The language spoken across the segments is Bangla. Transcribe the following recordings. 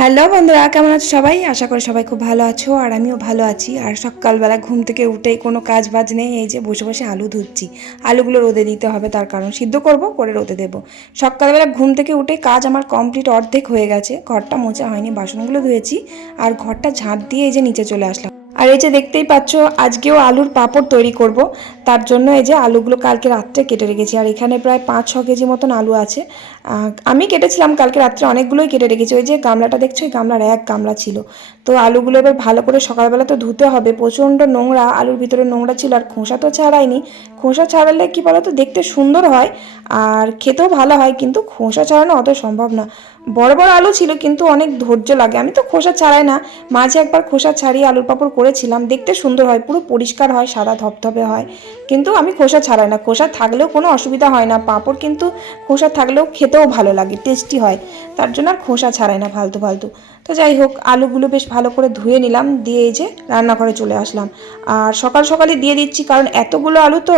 হ্যালো বন্ধুরা, কেমন আছো সবাই? আশা করি সবাই খুব ভালো আছো, আর আমিও ভালো আছি। আর সকালবেলা ঘুম থেকে উঠেই কোনো কাজ বাজ নেই, এই যে বসে বসে আলু ধুচ্ছি। আলুগুলো রোদে দিতে হবে, তার কারণ সিদ্ধ করব, করে রোদে দেবো। সকালবেলা ঘুম থেকে উঠে কাজ আমার কমপ্লিট অর্ধেক হয়ে গেছে, ঘরটা মোচা হয়নি, বাসনগুলো ধুয়েছি, আর ঘরটা ঝাঁট দিয়ে এই যে নিচে চলে আসলাম। আর এই যে দেখতেই পাচ্ছ, আজকেও আলুর পাঁপড় তৈরি করব। তার জন্য এই যে আলুগুলো কালকে রাত্রে কেটে রেখেছি। আর এখানে প্রায় পাঁচ, ছ কেজি মতন আলু আছে। আমি কেটেছিলাম, কালকে রাত্রে অনেকগুলোই কেটে রেখেছি। ওই যে গামলাটা দেখছ? ওই গামলার এক গামলা ছিল। তো আলুগুলো এবার ভালো করে সকালবেলা তো ধুতে হবে। প্রচণ্ড নোংরা, আলুর ভিতরে নোংরা ছিল। আর খোসা তো ছাড়াইনি। খোসা ছাড়ালে কি বলো তো দেখতে সুন্দর হয় আর খেতেও ভালো হয়, কিন্তু খোসা ছাড়ানো অত সম্ভব না। বড় বড় আলু ছিল, কিন্তু অনেক ধৈর্য লাগে। আমি তো খোসা ছাড়াই না। মাঝে একবার খোসা ছাড়িয়ে আলুর পাঁপড় করেছিলাম, দেখতে সুন্দর হয়, পুরো পরিষ্কার হয়, সাদা ধপধপে হয়। কিন্তু আমি খোসা ছাড়াই না, খোসা থাকলেও কোনো অসুবিধা হয় না, পাঁপড় কিন্তু খোসা থাকলেও খেতেও ভালো লাগে টেস্টি হয়। তার জন্য আর খোসা ছাড়াই না, ফালতু ফালতু। তো যাই হোক, আলুগুলো বেশ ভালো করে ধুয়ে নিলাম, দিয়ে এই যে রান্নাঘরে চলে আসলাম। আর সকাল সকালই দিয়ে দিচ্ছি, কারণ এতগুলো আলু তো,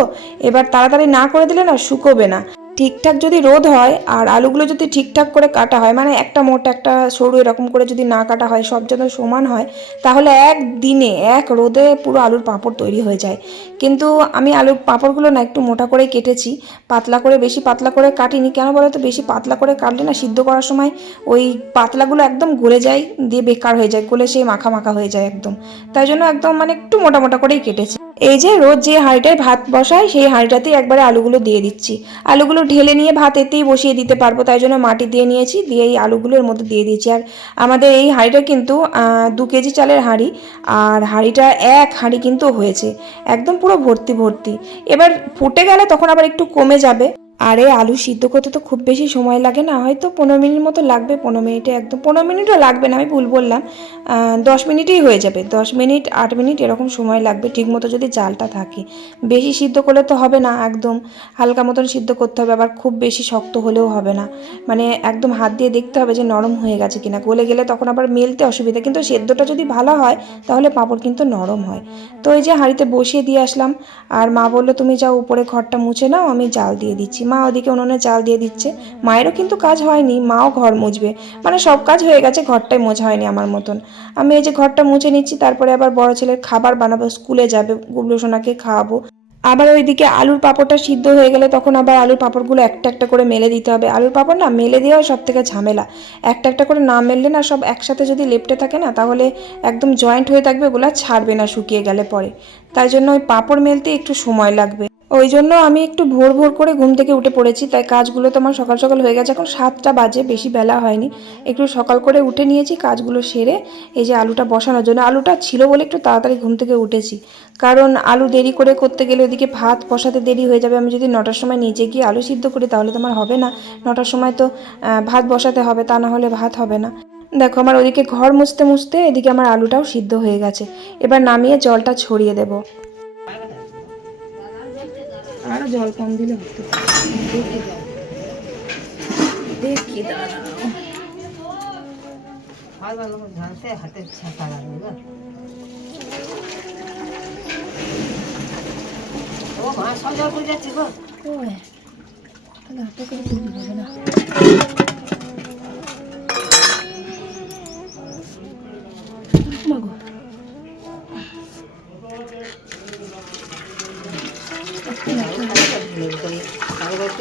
এবার তাড়াতাড়ি না করে দিলে না শুকোবে না। ঠিকঠাক যদি রোদ হয় আর আলুগুলো যদি ঠিকঠাক করে কাটা হয় মানে একটা মোটা একটা সরু এরকম করে যদি না কাটা হয়, সব যেন সমান হয়, তাহলে এক দিনে, এক রোদে পুরো আলুর পাঁপড় তৈরি হয়ে যায়। কিন্তু আমি আলুর পাঁপড়গুলো না একটু মোটা করে কেটেছি, পাতলা করে, বেশি পাতলা করে কাটিনি। কেন বলো তো, বেশি পাতলা করে কাটলে না সিদ্ধ করার সময় ওই পাতলাগুলো একদম গলে যায়, দিয়ে বেকার হয়ে যায়, গলে সেই মাখা মাখা হয়ে যায় একদম। তাই জন্য একদম মানে একটু মোটা মোটা করেই কেটেছি। এই যে রোজ যে হাঁড়িটায় ভাত বসাই, সেই হাঁড়িটাতেই একবারে আলুগুলো দিয়ে দিচ্ছি। আলুগুলো ঢেলে নিয়ে ভাত এতেই বসিয়ে দিতে পারব, তাই জন্য মাটি দিয়ে নিয়েছি, দিয়ে এই আলুগুলোর মধ্যে দিয়ে দিয়েছি। আর আমাদের এই হাঁড়িটা কিন্তু দু কেজি চালের হাঁড়ি, আর হাঁড়িটা এক হাঁড়ি কিন্তু হয়েছে। একদম পুরো ভর্তি ভর্তি। এবার ফুটে গেলে তখন আবার একটু কমে যাবে। আরে আলু সিদ্ধ করতে তো খুব বেশি সময় লাগে না, হয়তো পনেরো মিনিট মতো লাগবে, পনেরো মিনিটে একদম, পনেরো মিনিটও লাগবে না, আমি ভুল বললাম। দশ মিনিটেই হয়ে যাবে, দশ মিনিট, আট মিনিট এরকম সময় লাগবে ঠিকমতো যদি জালটা থাকে। বেশি সিদ্ধ করলে তো হবে না একদম, হালকা মতন সিদ্ধ করতে হবে, আবার খুব বেশি শক্ত হলেও হবে না। মানে একদম হাত দিয়ে দেখতে হবে যে নরম হয়ে গেছে কিনা, গলে গেলে তখন আবার মেলতে অসুবিধা, কিন্তু সেদ্ধটা যদি ভালো হয়, তাহলে পাঁপড় কিন্তু নরম হয়। তো এই যে হাঁড়িতে বসিয়ে দিয়ে আসলাম, আর মা বলল, তুমি যাও উপরে ঘরটা মুছে নাও, আমি জাল দিয়ে দিচ্ছি। মা ওদিকে উনুনে চাল দিয়ে দিচ্ছে। মায়েরও কিন্তু কাজ হয়নি, মাও ঘর মুছবে। মানে সব কাজ হয়ে গেছে, ঘরটাই মোছা হয়নি আমার মতন। আমি এই যে ঘরটা মুছে নিচ্ছি, তারপরে আবার বড় ছেলের খাবার বানাবো, স্কুলে যাবে, গুবলু সোনাকে খাওয়াবো। আবার ওইদিকে আলুর পাঁপড়টা সিদ্ধ হয়ে গেলে তখন আবার আলুর পাঁপড়গুলো একটা একটা করে মেলে দিতে হবে। আলুর পাঁপড় না মেলে দেওয়া সব থেকে ঝামেলা। একটা একটা করে না মেললে না সব একসাথে যদি লেপটে থাকে না, তাহলে একদম জয়েন্ট হয়ে থাকবে, ওগুলো ছাড়বে না শুকিয়ে গেলে পরে। তাই জন্য ওই পাঁপড় মেলতে একটু সময় লাগবে। ওই জন্য আমি একটু ভোর ভোর করে ঘুম থেকে উঠে পড়েছি, তাই কাজগুলো তো আমার সকাল সকাল হয়ে গেছে। এখন সাতটা বাজে, বেশি বেলা হয়নি। একটু সকাল করে উঠে নিয়েছি কাজগুলো সেরে, এই যে আলুটা বসানোর জন্য। আলুটা ছিল বলে একটু তাড়াতাড়ি ঘুম থেকে উঠেছি। কারণ আলু দেরি করে করতে গেলে ওদিকে ভাত বসাতে দেরি হয়ে যাবে। আমি যদি নটার সময় নিজে গিয়ে আলু সিদ্ধ করি, তাহলে তো আমার হবে না। নটার সময় তো ভাত বসাতে হবে, তা না হলে ভাত হবে না। দেখো, আমার ওদিকে ঘর মুছতে মুছতে এদিকে আমার আলুটাও সিদ্ধ হয়ে গেছে। এবার নামিয়ে জলটা ছড়িয়ে দেবো। আরও জল কম দিলে হতো। দেখি দাঁড়াও। ভালো করে ধানতে হাতে ছাতা লাগবে ও মা সজা করে যাচ্ছে গো। হাতে করে না।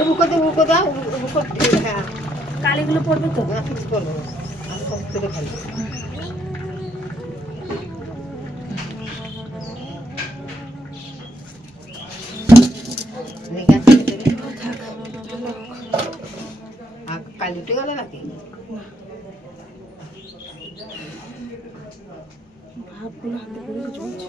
উবুকো দে উবুকো দাও উবুকো হ্যাঁ। কালিগুলো পড়বে তো? না ফিক্স করব। আমি সব ভেতরে। আর কালি উঠে গেল নাকি? ভাবগুলো হাতে করে চলছে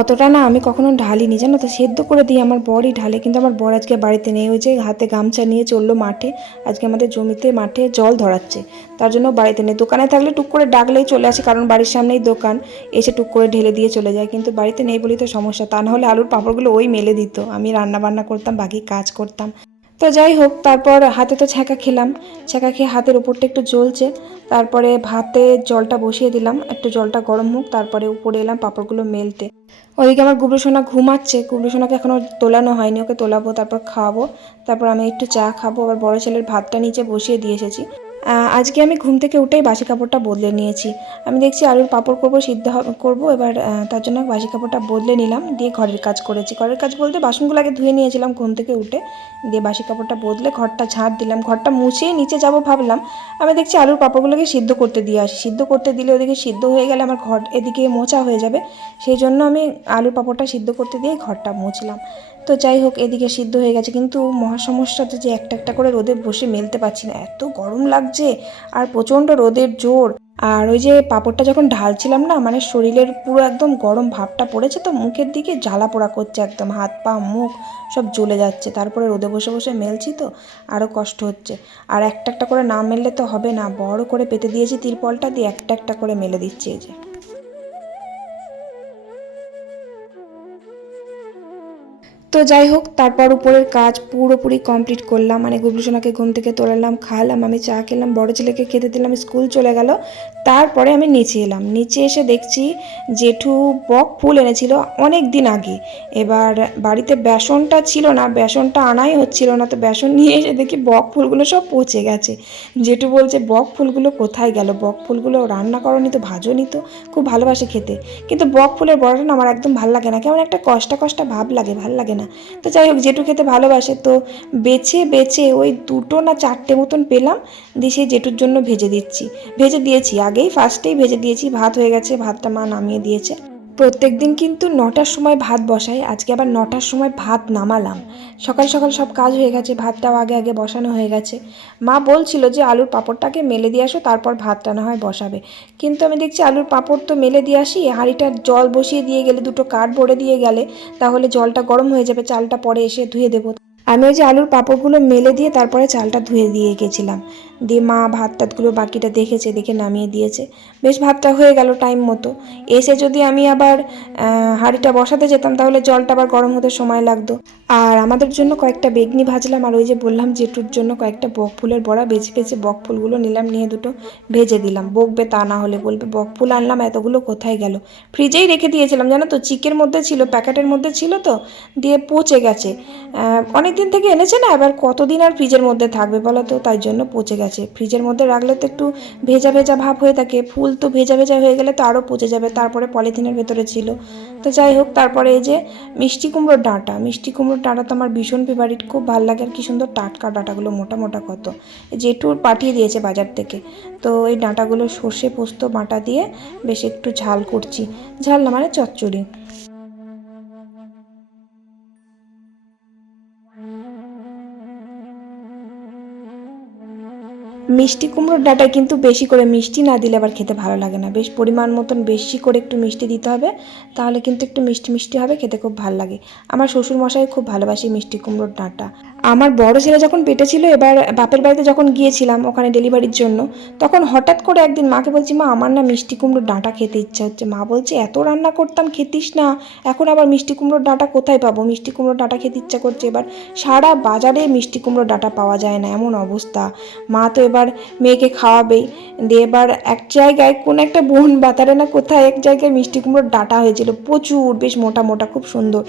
অতটা না, আমি কখনো ঢালিনি। জানো তো, সেদ্ধ করে দিই আমার বরই ঢালে, কিন্তু আমার বর আজকে বাড়িতে নেই। ওই যে হাতে গামছা নিয়ে চলল মাঠে, আজকে আমাদের জমিতে মাঠে জল ধরাচ্ছে। তার জন্য বাড়িতে নেই। দোকানে থাকলে টুক করে ডাকলেই চলে আসে, কারণ বাড়ির সামনেই দোকান। এসে টুক করে ঢেলে দিয়ে চলে যায়, কিন্তু বাড়িতে নেই বলেই তো সমস্যা। তা নাহলে আলুর পাঁপড়গুলো ওই মেলে দিত। আমি রান্না বান্না করতাম, বাকি কাজ করতাম। তো যাই হোক, তারপর হাতে তো ছ্যাঁকা খেলাম। ছ্যাঁকা খেয়ে হাতের উপরটা একটু জ্বলছে। তারপরে ভাতে জলটা বসিয়ে দিলাম। একটু জলটা গরম হোক, তারপরে উপরে এলাম পাঁপড়গুলো মেলতে। ওদিকে আমার গুবলু সোনা ঘুমাচ্ছে। গুবলু সোনাকে এখনও তোলানো হয়নি। ওকে তোলাবো, তারপর খাওয়াবো। তারপর আমি একটু চা খাব। আবার বড় ছেলের ভাতটা নিচে বসিয়ে দিয়ে এসেছি। আজকে আমি ঘুম থেকে উঠেই বাসি কাপড়টা বদলে নিয়েছি। আমি দেখছি আলুর পাঁপড় করব, সিদ্ধ করব, এবার তার জন্য বাসি কাপড়টা বদলে নিলাম, দিয়ে ঘরের কাজ করেছি। ঘরের কাজ বলতে বাসনগুলো আগে ধুয়ে নিয়েছিলাম ঘুম থেকে উঠে, দিয়ে বাসি কাপড়টা বদলে ঘরটা ঝাঁট দিলাম। ঘরটা মুছেই নিচে যাব ভাবলাম, আমি দেখছি আলুর পাঁপড়গুলোকে সিদ্ধ করতে দিয়ে আসি। সিদ্ধ করতে দিলে ওদিকে সিদ্ধ হয়ে গেলে আমার ঘর এদিকে মোছা হয়ে যাবে, সেই জন্য আমি আলুর পাঁপড়টা সিদ্ধ করতে দিয়ে ঘরটা মুছলাম। তো যাই হোক, এদিকে সিদ্ধ হয়ে গেছে। কিন্তু মহা সমস্যা তো যে একটা একটা করে রোদে বসে মেলতে পারছি না। এত গরম লাগছে আর প্রচণ্ড রোদের জোর। আর ওই যে পাঁপড়টা যখন ঢালছিলাম না মানে শরীরের পুরো একদম গরম ভাবটা পড়েছে তো, মুখের দিকে জ্বালা পোড়া করছে একদম। হাত, পা, মুখ সব জ্বলে যাচ্ছে। তারপরে রোদে বসে বসে মেলছি তো আরও কষ্ট হচ্ছে। আর একটা একটা করে না মেললে তো হবে না। বড় করে পেতে দিয়েছি তিরপলটা দিয়ে একটা একটা করে মেলে দিচ্ছি এই যে। তো যাই হোক, তারপর উপরের কাজ পুরোপুরি কমপ্লিট করলাম। মানে গুবলু সোনাকে ঘুম থেকে তোলালাম, খাওয়ালাম, আমি চা খেলাম, বড় ছেলেকে খেতে দিলাম, স্কুল চলে গেল। তারপরে আমি নিচে এলাম। নিচে এসে দেখছি জেঠু বক ফুল এনেছিল অনেক দিন আগে। এবার বাড়িতে বেসনটা ছিল না, বেসনটা আনাই হচ্ছিল না, তো বেসন নিয়ে এসে দেখি বক ফুলগুলো সব পচে গেছে। জেঠু বলছে, বক ফুলগুলো কোথায় গেল? বক ফুলগুলো রান্না করনি তো, ভাজনি তো, খুব ভালোবাসে খেতে। কিন্তু বক ফুলের বড়াটা না আমার একদম ভালো লাগে না, কেমন একটা কষ্টা কষ্টা ভাব লাগে, ভালো লাগে না। তো যাই হোক, জেঠু খেতে ভালোবাসে, তো বেছে বেছে ওই দুটো না চারটে মতন পেলাম, দিয়ে সেই জেঠুর জন্য ভেজে দিচ্ছি। ভেজে দিয়েছি আগেই ফার্স্টেই ভেজে দিয়েছি, ভাত হয়ে গেছে, ভাতটা মা নামিয়ে দিয়েছে। প্রত্যেক দিন কিন্তু নটার সময় ভাত বসাই, আজকে আবার নটার সময় ভাত নামালাম। সকাল সকাল সব কাজ হয়ে গেছে, ভাতটাও আগে আগে বসানো হয়ে গেছে। মা বলছিল যে, আলুর পাঁপড়টাকে মেলে দিয়ে আসো, তারপর ভাতটা না হয় বসাবে। কিন্তু আমি দেখছি আলুর পাঁপড় তো মেলে দিয়ে আসি হাঁড়িটার জল বসিয়ে দিয়ে গেলে, দুটো কাঠ ভরে দিয়ে গেলে, তাহলে জলটা গরম হয়ে যাবে, চালটা পরে এসে ধুয়ে দেবো। আমি ওই যে আলুর পাঁপড়গুলো মেলে দিয়ে তারপরে চালটা ধুয়ে দিয়ে গেছিলাম। দিয়ে মা ভাত টাতগুলো বাকিটা দেখেছে, দেখে নামিয়ে দিয়েছে। বেশ ভাতটা হয়ে গেল টাইম মতো। এসে যদি আমি আবার হাঁড়িটা বসাতে যেতাম, তাহলে জলটা আবার গরম হতে সময় লাগতো। আর আমাদের জন্য কয়েকটা বেগনি ভাজলাম, আর ওই যে বললাম জেঠুর জন্য কয়েকটা বক ফুলের বড়া, বেছে বেছে বক ফুলগুলো নিলাম, নিয়ে দুটো ভেজে দিলাম। বকবে তা না হলে বলবে, বক ফুল আনলাম, এতগুলো কোথায় গেল? ফ্রিজেই রেখে দিয়েছিলাম, জানো তো, চিকের মধ্যে ছিল, প্যাকেটের মধ্যে ছিল তো, দিয়ে পচে গেছে। অনেক দিন থেকে এনেছে না, এবার কতদিন আর ফ্রিজের মধ্যে থাকবে বলো তো, তাই জন্য পচে গেছে। ফ্রিজের মধ্যে রাখলে তো একটু ভেজা ভেজা ভাব হয়ে থাকে। ফুল তো ভেজা ভেজা হয়ে গেলে তো আরও পচে যাবে। তারপরে পলিথিনের ভেতরে ছিল। তো যাই হোক, তারপরে এই যে মিষ্টি কুমড়োর ডাঁটা। মিষ্টি কুমড়োর ডাঁটা তো আমার ভীষণ ফেভারিট খুব ভালো লাগে আর কি সুন্দর টাটকা ডাঁটাগুলো, মোটা মোটা কত। জেঠুর পাঠিয়ে দিয়েছে বাজার থেকে। তো এই ডাঁটাগুলো সর্ষে পোস্ত বাটা দিয়ে বেশ একটু ঝাল করছি। ঝাল না মানে চচ্চড়ি। মিষ্টি কুমড়োর ডাঁটায় কিন্তু বেশি করে মিষ্টি না দিলে আবার খেতে ভালো লাগে না। বেশ পরিমাণ মতন বেশি করে একটু মিষ্টি দিতে হবে, তাহলে কিন্তু একটু মিষ্টি মিষ্টি হবে, খেতে খুব ভালো লাগে। আমার শ্বশুর মশাই খুব ভালোবাসি মিষ্টি কুমড়োর ডাঁটা। আমার বড় ছেলে যখন পেটে ছিল, এবার বাপের বাড়িতে যখন গিয়েছিলাম ওখানে ডেলিভারির জন্য, তখন হঠাৎ করে একদিন মাকে বলছি, মা, আমার না মিষ্টি কুমড়োর ডাঁটা খেতে ইচ্ছা হচ্ছে। মা বলছে, এত রান্না করতাম, খেতিস না। এখন আবার মিষ্টি কুমড়োর ডাঁটা কোথায় পাবো? মিষ্টি কুমড়োর ডাঁটা খেতে ইচ্ছা করছে। এবার সারা বাজারে মিষ্টি কুমড়োর ডাঁটা পাওয়া যায় না, এমন অবস্থা। মা তো এবার মেয়েকে খাওয়াবেই। দিয়ে এবার এক জায়গায় কোন একটা বোন বাতারে না কোথায় এক জায়গায় মিষ্টি কুমড়োর ডাটা হয়েছিল। প্রচুর, বেশ মোটা মোটা, খুব সুন্দর।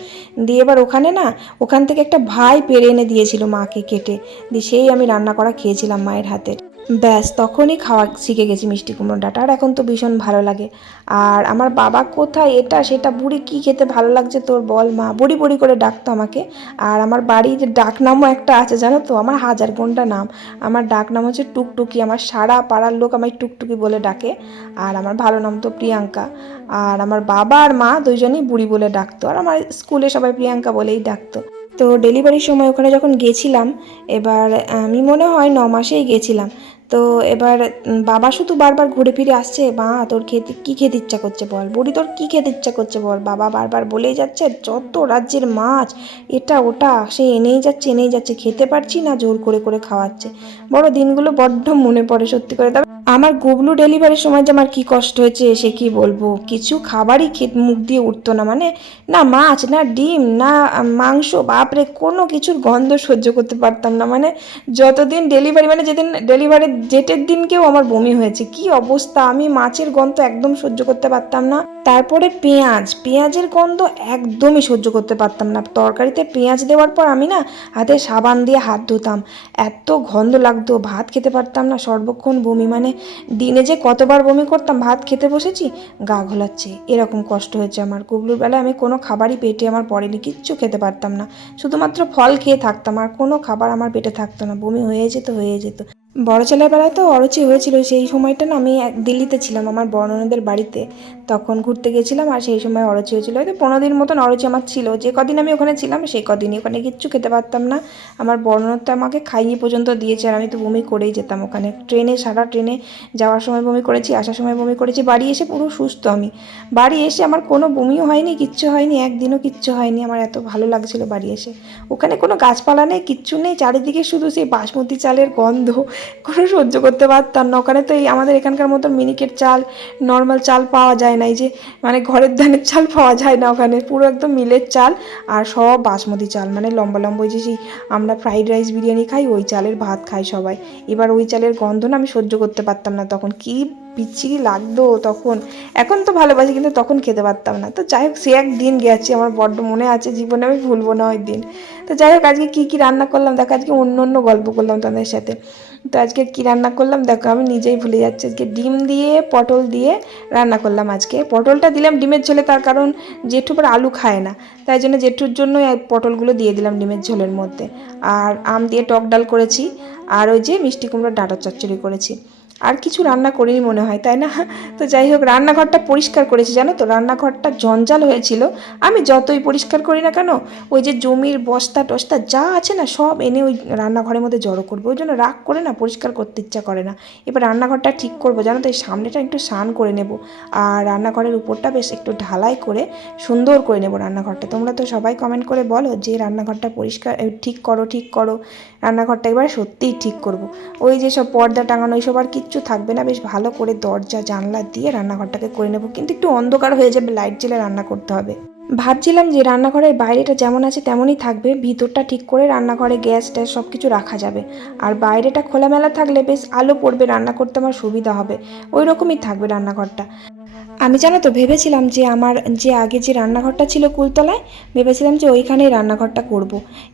দিয়ে এবার ওখানে না, ওখান থেকে একটা ভাই পেরে এনে দিয়েছিল মাকে কেটে। দিয়ে সেই আমি রান্না করা খেয়েছিলাম মায়ের হাতের ব্যাস, তখনই খাওয়া শিখে গেছি মিষ্টি কুমড়োর ডাঁটা আর এখন তো ভীষণ ভালো লাগে। আর আমার বাবা কোথায়, এটা সেটা বুড়ি কি খেতে ভালো লাগছে তোর বল মা। বুড়ি বুড়ি করে ডাকতো আমাকে। আর আমার বাড়ির ডাক নামও একটা আছে, জানো তো? আমার হাজার ঘণ্টা নাম। আমার ডাক নাম হচ্ছে টুকটুকি। আমার সারা পাড়ার লোক আমায় টুকটুকি বলে ডাকে। আর আমার ভালো নাম তো প্রিয়াঙ্কা। আর আমার বাবা আর মা দুইজনই বুড়ি বলে ডাকতো। আর আমার স্কুলে সবাই প্রিয়াঙ্কা বলেই ডাকতো। তো ডেলিভারির সময় ওখানে যখন গেছিলাম, এবার আমি মনে হয় ন মাসেই গেছিলাম। তো এবার বাবা শুধু বারবার ঘুরে ফিরে আসছে, মা, তোর খেতে কী খেতে ইচ্ছা করছে বল? বুড়ি তোর কী খেতে ইচ্ছা করছে বল? বাবা বারবার বলেই যাচ্ছে, যত রাজ্যের মাছ, এটা ওটা, সে এনেই যাচ্ছে এনেই যাচ্ছে, খেতে পারছি না। জোর করে করে খাওয়াচ্ছে। বড় দিনগুলো বড্ড মনে পড়ে সত্যি করে। তবে আমার গুবলু ডেলিভারির সময় যে আমার কী কষ্ট হয়েছে, সে কি বলব? কিছু খাবারই খেত মুখ দিয়ে উঠতো না মানে না মাছ, না ডিম, না মাংস, বাপরে, কোনো কিছুর গন্ধ সহ্য করতে পারতাম না মানে যতদিন ডেলিভারি মানে যেদিন ডেলিভারির ডেটের দিনকেও আমার বমি হয়েছে, কি অবস্থা? আমি মাছের গন্ধ একদম সহ্য করতে পারতাম না। তারপরে পেঁয়াজ, পেঁয়াজের গন্ধ একদমই সহ্য করতে পারতাম না। তরকারিতে পেঁয়াজ দেওয়ার পর আমি না হাতে সাবান দিয়ে হাত ধুতাম। এত গন্ধ লাগতো, ভাত খেতে পারতাম না, সর্বক্ষণ বমি মানে দিনে যে কতবার বমি করতাম, ভাত খেতে বসেছি, গা ঘোলাচ্ছে। এরকম কষ্ট হয়েছে আমার। কুবলুর বেলায় আমি কোনো খাবারই পেটে আমার পড়েনি, কিচ্ছু খেতে পারতাম না। শুধুমাত্র ফল খেয়ে থাকতাম, আর কোনো খাবার আমার পেটে থাকতো না। বমি হয়ে যেত হয়ে যেত। বড় ছেলের বেলায় তো অরুচি হয়েছিল। সেই সময়টা না আমি দিল্লিতে ছিলাম আমার বর্ণনাদের বাড়িতে। তখন ঘুরতে গেছিলাম আর সেই সময় অরুচি হয়েছিল। হয়তো পনেরো দিন মতন অরুচি আমার ছিল। যে কদিন আমি ওখানে ছিলাম, সেই কদিনই ওখানে কিচ্ছু খেতে পারতাম না। আমার বর্ণনাতে আমাকে খাইয়ে পর্যন্ত দিয়েছে আর আমি তো বমি করেই যেতাম ওখানে। ট্রেনে, সারা ট্রেনে যাওয়ার সময় বমি করেছি, আসার সময় বমি করেছি। বাড়ি এসে পুরো সুস্থ আমি। বাড়ি এসে আমার কোনো বমিও হয়নি, কিচ্ছু হয়নি, একদিনও কিচ্ছু হয়নি। আমার এত ভালো লাগছিল বাড়ি এসে। ওখানে কোনো গাছপালা নেই, কিচ্ছু নেই, চারিদিকে শুধু সেই বাসমতি চালের গন্ধ। কোনো সহ্য করতে পারতাম না। ওখানে তো এই আমাদের এখানকার মতন মিনিকেট চাল নর্মাল চাল পাওয়া যায় না এই যে মানে ঘরের ধানের চাল পাওয়া যায় না ওখানে। পুরো একদম মিলের চাল আর সব বাসমতি চাল মানে লম্বা লম্বা ওই যে সেই আমরা ফ্রাইড রাইস বিরিয়ানি খাই, ওই চালের ভাত খাই সবাই। এবার ওই চালের গন্ধ না আমি সহ্য করতে পারতাম না তখন। কি বিচ্ছিরি লাগতো তখন। এখন তো ভালোবাসি কিন্তু তখন খেতে পারতাম না। তো যাই হোক, সে এক দিন গেছে, আমার বড্ড মনে আছে, জীবনে আমি ভুলবো না ওই দিন। তো যাই হোক, আজকে কী কী রান্না করলাম, দেখো আজকে অন্য অন্য গল্প করলাম তাদের সাথে। তো আজকে কি রান্না করলাম? দেখো, আমি নিজেই ভুলে যাচ্ছি। আজকে ডিম দিয়ে, পটল দিয়ে রান্না করলাম আজকে। পটলটা দিলাম ডিমের ঝোলে, তার কারণ জেঠু পর আলু খায় না। তাই জন্য জেঠুর জন্য পটলগুলো দিয়ে দিলাম ডিমের ঝোলের মধ্যে। আর আম দিয়ে টক ডাল করেছি। আর ওই যে মিষ্টি কুমড়োর ডাঁটা চচ্চড়ি করেছি। আর কিছু রান্না করিনি মনে হয়, তাই না? তো যাই হোক, রান্নাঘরটা পরিষ্কার করেছি, জানো তো? রান্নাঘরটা জঞ্জাল হয়েছিল। আমি যতই পরিষ্কার করি না কেন, ওই যে জমির বস্তা টস্তা যা আছে না, সব এনে ওই রান্নাঘরের মধ্যে জড়ো করব। ওই জন্য রাগ করে না পরিষ্কার করতে ইচ্ছা করে না। এবার রান্নাঘরটা ঠিক করব, জানো তো? এই সামনেটা একটু স্নান করে নেব। আর রান্নাঘরের উপরটা বেশ একটু ঢালাই করে সুন্দর করে নেব রান্নাঘরটা। তোমরা তো সবাই কমেন্ট করে বলো যে রান্নাঘরটা পরিষ্কার ঠিক করো ঠিক করো। রান্নাঘরটা এবারে সত্যিই ঠিক করব। ওই যে সব পর্দা টাঙানো এইসব আর কিচ্ছু থাকবে না। বেশ ভালো করে দরজা, জানলা দিয়ে রান্নাঘরটাকে করে নেব। কিন্তু একটু অন্ধকার হয়ে যাবে লাইট জেলে রান্না করতে হবে। ভাবছিলাম যে রান্নাঘরের বাইরেটা যেমন আছে তেমনই থাকবে, ভিতরটা ঠিক করে রান্নাঘরে গ্যাস ট্যাস সব কিছু রাখা যাবে। আর বাইরেটা খোলামেলা থাকলে বেশ আলো পড়বে, রান্না করতে আমার সুবিধা হবে। ওই রকমই থাকবে রান্নাঘরটা। আমি জানো তো, ভেবেছিলাম যে আমার যে আগে যে রান্নাঘরটা ছিল কুলতলায়, ভেবেছিলাম যে ওইখানেই রান্নাঘরটা করব।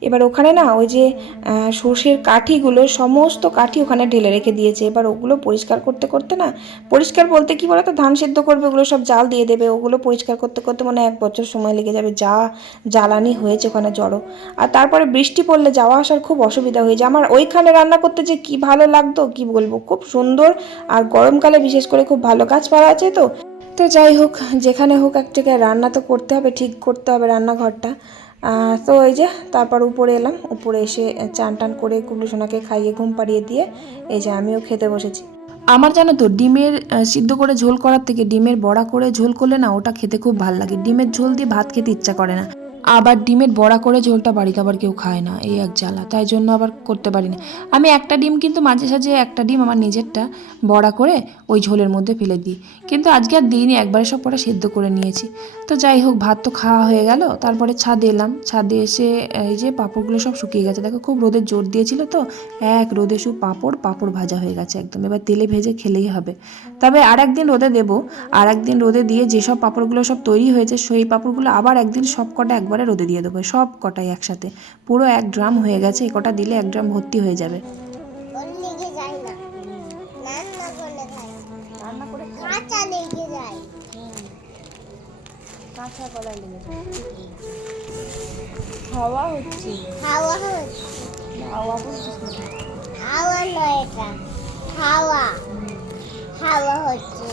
এবার ওখানে না ওই যে সর্ষের কাঠিগুলো সমস্ত কাঠি ওখানে ঢেলে রেখে দিয়েছে। এবার ওগুলো পরিষ্কার করতে করতে না, পরিষ্কার বলতে কি বলতো, ধান সেদ্ধ করবে, ওগুলো সব জাল দিয়ে দেবে। ওগুলো পরিষ্কার করতে করতে মানে এক বছর সময় লেগে যাবে। যা জ্বালানি হয়েছে ওখানে জড়ো। আর তারপরে বৃষ্টি পড়লে যাওয়া আসার খুব অসুবিধা হয়ে যায়। আমার ওইখানে রান্না করতে যে কি ভালো লাগতো, কি বলব? খুব সুন্দর আর গরমকালে বিশেষ করে খুব ভালো। গাছপালা আছে তো তো যাই হোক, যেখানে হোক এক জায়গায় রান্না তো করতে হবে, ঠিক করতে হবে রান্নাঘরটা। তো এই যে, তারপর উপরে এলাম, উপরে এসে চান টান করে কুবলু সোনাকে খাইয়ে ঘুম পাড়িয়ে দিয়ে এই যে আমিও খেতে বসেছি। আমার জানো তো, ডিমের সিদ্ধ করে ঝোল করার থেকে ডিমের বড়া করে ঝোল করলে না ওটা খেতে খুব ভালো লাগে। ডিমের ঝোল দিয়ে ভাত খেতে ইচ্ছা করে না। আবার ডিমের বড়া করে ঝোলটা বাড়িতে আবার কেউ খায় না, এই এক জ্বালা। তাই জন্য আবার করতে পারি না আমি একটা ডিম কিন্তু মাঝে সাঝে একটা ডিম আমার নিজেরটা বড়া করে ওই ঝোলের মধ্যে ফেলে দিই। কিন্তু আজকে আর দিইনি, একবারে সব কটা সেদ্ধ করে নিয়েছি। তো যাই হোক, ভাত তো খাওয়া হয়ে গেল। তারপরে ছাদে এলাম। ছাদে এসে, এই যে পাঁপড়গুলো সব শুকিয়ে গেছে। দেখো, খুব রোদের জোর দিয়েছিল তো। এক রোদে শুধু পাঁপড় পাঁপড় ভাজা হয়ে গেছে একদম। এবার তেলে ভেজে খেলেই হবে। তবে আর একদিন রোদে দেবো। আর একদিন রোদে দিয়ে যেসব পাঁপড়গুলো সব তৈরি হয়েছে, সেই পাঁপড়গুলো আবার একদিন সব কটা একবারে রোদে দিয়ে দেবো, সব কটাই একসাথে। পুরো এক ড্রাম হয়ে গেছে, এই কটা দিলে এক ড্রাম ভর্তি হয়ে যাবে। হাওয়া হচ্ছে। হাওয়া হচ্ছে হাওয়া নয় এটা হাওয়া হাওয়া হচ্ছে।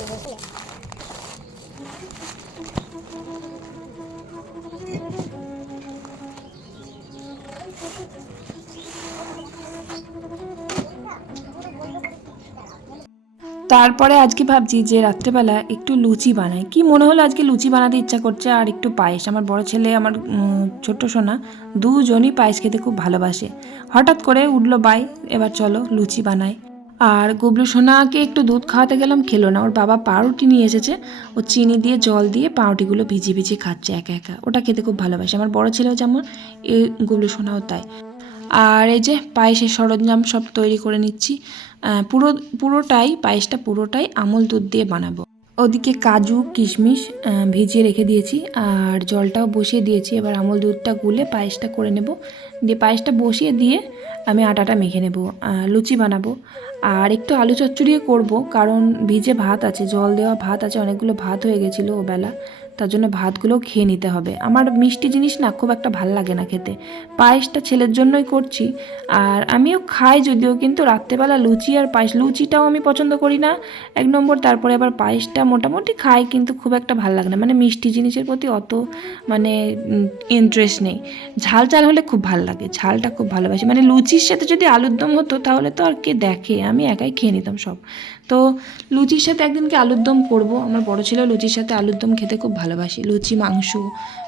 তারপরে আজকে ভাবছি যে রাত্রেবেলা একটু লুচি বানাই। কি মনে হলো আজকে লুচি বানাতে ইচ্ছা করছে? আর একটু পায়েস। আমার বড় ছেলে, আমার ছোট্ট সোনা, দুজনই পায়েস খেতে খুব ভালোবাসে। হঠাৎ করে উঠল বাই, এবার চলো লুচি বানাই। আর গুবলু সোনাকে একটু দুধ খাওয়াতে গেলাম, খেলো না। ওর বাবা পাউরুটি নিয়ে এসেছে। ও চিনি দিয়ে, জল দিয়ে পাউরুটিগুলো ভিজিয়ে ভিজিয়ে খাচ্ছে একা একা। ওটা খেতে খুব ভালোবাসে। আমার বড় ছেলেও যেমন এই গুবলু সোনাও তাই। আর এই যে পায়েসের সরঞ্জাম সব তৈরি করে নিচ্ছি। পুরো, পুরোটাই, পায়েসটা পুরোটাই আমল দুধ দিয়ে বানাবো। ওদিকে কাজু, কিশমিশ ভিজিয়ে রেখে দিয়েছি। আর জলটাও বসিয়ে দিয়েছি। এবার আমল দুধটা গুলে পায়েসটা করে নেব। দিয়ে পায়েসটা বসিয়ে দিয়ে আমি আটাটা মেখে নেব লুচি বানাবো। আর একটু আলু চচ্চড়িয়ে করব, কারণ ভিজে ভাত আছে, জল দেওয়া ভাত আছে, অনেকগুলো ভাত হয়ে গেছিল ওবেলা। তার জন্য ভাতগুলোও খেয়ে নিতে হবে। আমার মিষ্টি জিনিস না খুব একটা ভালো লাগে না খেতে। পায়েসটা ছেলের জন্যই করছি। আর আমিও খাই যদিও, কিন্তু রাত্রেবেলা লুচি আর পায়েস, লুচিটাও আমি পছন্দ করি না। এক নম্বর, তারপরে আবার পায়েসটা মোটামুটি খাই, কিন্তু খুব একটা ভালো লাগে না। মানে মিষ্টি জিনিসের প্রতি অত মানে ইন্টারেস্ট নেই। ঝাল ঝাল হলে খুব ভালো লাগে। ঝালটা খুব ভালোবাসি। মানে লুচির সাথে যদি আলুর দম হতো, তাহলে তো আর কে দেখে? আমি একাই খেয়ে নিতাম সব। তো লুচির সাথে একদিনকে আলুর দম করব? আমার বড় ছেলেও লুচির সাথে আলুর দম খেতে খুব ভালোবাসি, লুচি, মাংস।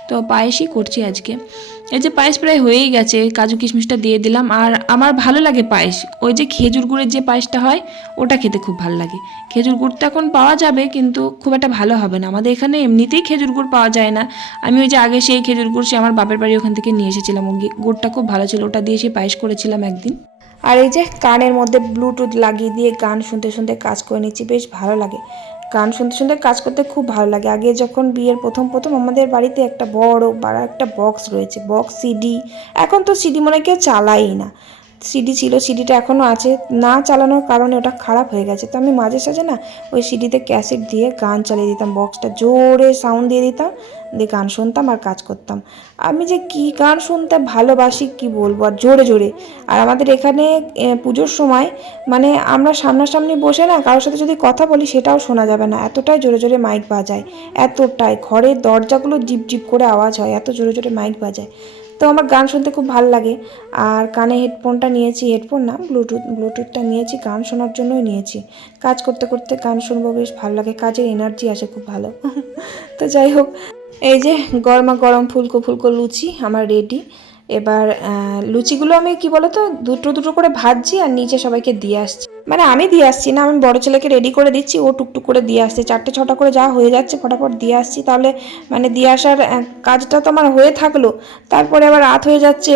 তো পায়েসই করছি আজকে। এই যে পায়েস প্রায় হয়েই গেছে, কাজু কিশমিশটা দিয়ে দিলাম। আর আমার ভালো লাগে পায়েস। ওই যে খেজুর গুড়ের যে পায়েসটা হয়, ওটা খেতে খুব ভালো লাগে। খেজুর গুড়টা এখন পাওয়া যাবে, কিন্তু খুব একটা ভালো হবে না। আমাদের এখানে এমনিতেই খেজুর গুড় পাওয়া যায় না। আমি ওই যে আগে সেই খেজুর গুড় সে আমার বাপের বাড়ি ওখান থেকে নিয়ে এসেছিলাম। গুড়টা খুব ভালো ছিল, ওটা দিয়ে সে পায়েস করেছিলাম একদিন। আর এই যে কানের মধ্যে ব্লুটুথ লাগিয়ে দিয়ে গান শুনতে শুনতে কাজ করে নিচ্ছি, বেশ ভালো লাগে। গান শুনতে শুনতে কাজ করতে খুব ভালো লাগে। আগে যখন বিয়ের প্রথম প্রথম আমাদের বাড়িতে একটা বড় বড় একটা বক্স রয়েছে বক্স সিডি এখন তো সিডি মনে কেউ চালাই না। সিডি ছিল, সিডিটা এখনও আছে। না চালানোর কারণে ওটা খারাপ হয়ে গেছে। তো আমি মাঝে সাঝে না ওই সিডিতে ক্যাসেট দিয়ে গান চালিয়ে দিতাম, বক্সটা জোরে সাউন্ড দিয়ে দিতাম, দিয়ে গান শুনতাম আর কাজ করতাম। আমি যে কি গান শুনতে ভালোবাসি কি বলব? আর জোরে জোরে। আর আমাদের এখানে পুজোর সময় মানে আমরা সামনাসামনি বসে না কারোর সাথে যদি কথা বলি সেটাও শোনা যাবে না। এতটাই জোরে জোরে মাইক বাজায়। এতটাই। ঘরের দরজাগুলো জিপ জিপ করে আওয়াজ হয়, এত জোরে জোরে মাইক বাজায়। তো আমার গান শুনতে খুব ভালো লাগে। আর কানে হেডফোনটা নিয়েছি, হেডফোন না, ব্লুটুথ, ব্লুটুথটা নিয়েছি, গান শোনার জন্যই নিয়েছি। কাজ করতে করতে গান শুনব বেশ ভালো লাগে, কাজের এনার্জি আসে খুব ভালো। তো যাই হোক, এই যে গরমা গরম ফুলকো ফুলকো লুচি, আমার রেডি এবার লুচিগুলো আমি কি বলতো, দুটো দুটো করে ভাজছি আর নিচে সবাইকে দিয়ে আসছি। মানে আমি দিয়ে আসছি না, আমি বড় ছেলেকে রেডি করে দিচ্ছি, ও টুকটুক করে দিয়ে আসছে, চারটে ছটা করে যা হয়ে যাচ্ছে ফটাফট দিয়ে আসছি, তাহলে মানে দিয়ে আসার কাজটা তো আমার হয়ে থাকল, তারপরে আবার রাত হয়ে যাচ্ছে,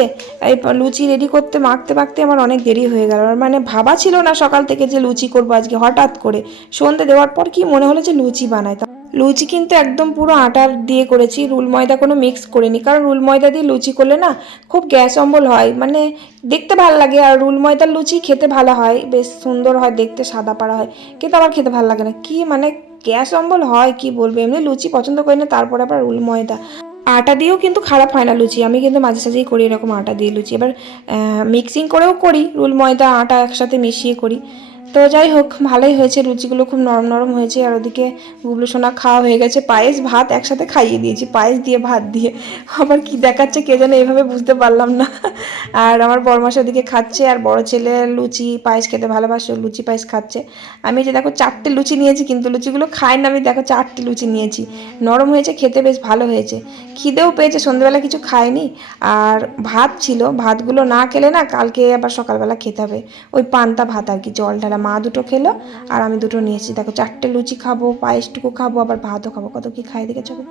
এই লুচি রেডি করতে মাখতে মাখতে আমার অনেক দেরি হয়ে গেল মানে ভাবা ছিল না সকাল থেকে যে লুচি করব আজকে হঠাৎ করে, সন্ধে দেওয়ার পর কি মনে হলো যে লুচি বানাই লুচি কিন্তু একদম পুরো আটার দিয়ে করেছি। রুল ময়দা কোনো মিক্স করিনি। কারণ রুল ময়দা দিয়ে লুচি করলে না খুব গ্যাস অম্বল হয়। মানে দেখতে ভালো লাগে আর রুল ময়দার লুচি খেতে ভালো হয়। বেশ সুন্দর হয়, দেখতে সাদা পাড়া হয়। কিন্তু আমার খেতে ভালো লাগে না। কি মানে গ্যাস অম্বল হয় কি বলব? এমনি লুচি পছন্দ করি না, তারপরে আবার রুল ময়দা। আটা দিয়েও কিন্তু খারাপ হয় না লুচি। আমি কিন্তু মাঝে সাঝেই করি এরকম আটা দিয়ে লুচি। এবার মিক্সিং করেও করি। রুল ময়দা, আটা একসাথে মিশিয়ে করি। তো যাই হোক, ভালোই হয়েছে, লুচিগুলো খুব নরম নরম হয়েছে, আর ওদিকে গুবলু সোনা খাওয়া হয়ে গেছে, পায়েস, ভাত একসাথে খাইয়ে দিয়েছি, পায়েস দিয়ে, ভাত দিয়ে। আবার কি দেখাচ্ছে কে যেন এইভাবে বুঝতে পারলাম না। আর আমার বড়মাসা ওদিকে খাচ্ছে, আর বড় ছেলে লুচি, পায়েস খেতে ভালোবাসে লুচি, পায়েস খাচ্ছে। আমি যে দেখো চারটে লুচি নিয়েছি, কিন্তু লুচিগুলো খাই না, আমি দেখো চারটে লুচি নিয়েছি। নরম হয়েছে, খেতে বেশ ভালো হয়েছে। খিদেও পেয়েছে সন্ধ্যেবেলা কিছু খাইনি। আর ভাত ছিল, ভাতগুলো না খেলে না, কালকে আবার সকালবেলা খেতে হবে। ওই পান্তা ভাত আর কি, জল ঢালা মা দুটো খেলো, আর আমি দুটো নিয়েছি। দেখো, চারটে লুচি খাব, পায়েসটুকু খাব, আবার ভাতও খাব। কত কি খাই দেখে যাবে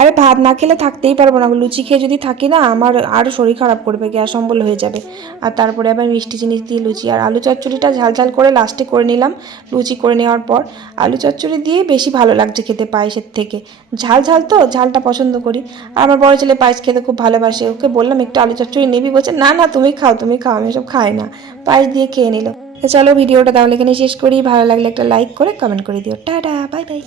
আরে ভাত না খেলে থাকতেই পারব না। লুচি খেয়ে যদি থাকি না, আমার আরও শরীর খারাপ করবে, গ্যাস অম্বল হয়ে যাবে। আর তারপরে আবার মিষ্টি জিনিস দিয়ে লুচি। আর আলু চচ্চড়িটা ঝাল ঝাল করে লাস্টে করে নিলাম, লুচি করে নেওয়ার পর। আলু চচ্চড়ি দিয়ে বেশি ভালো লাগছে খেতে পায়েসের থেকে। ঝাল ঝাল তো, ঝালটা পছন্দ করি। আর আমার বড় ছেলে পায়েস খেতে খুব ভালোবাসে। ওকে বললাম, একটু আলু চচ্চড়ি নিবি? বলছে, না না, তুমি খাও তুমি খাও, আমি সব খাই না। পায়েস দিয়ে খেয়ে নিল। তো চলো ভিডিওটা তাহলে এখানে শেষ করি। ভালো লাগলে একটা লাইক করে কমেন্ট করে দিও। Tata bye bye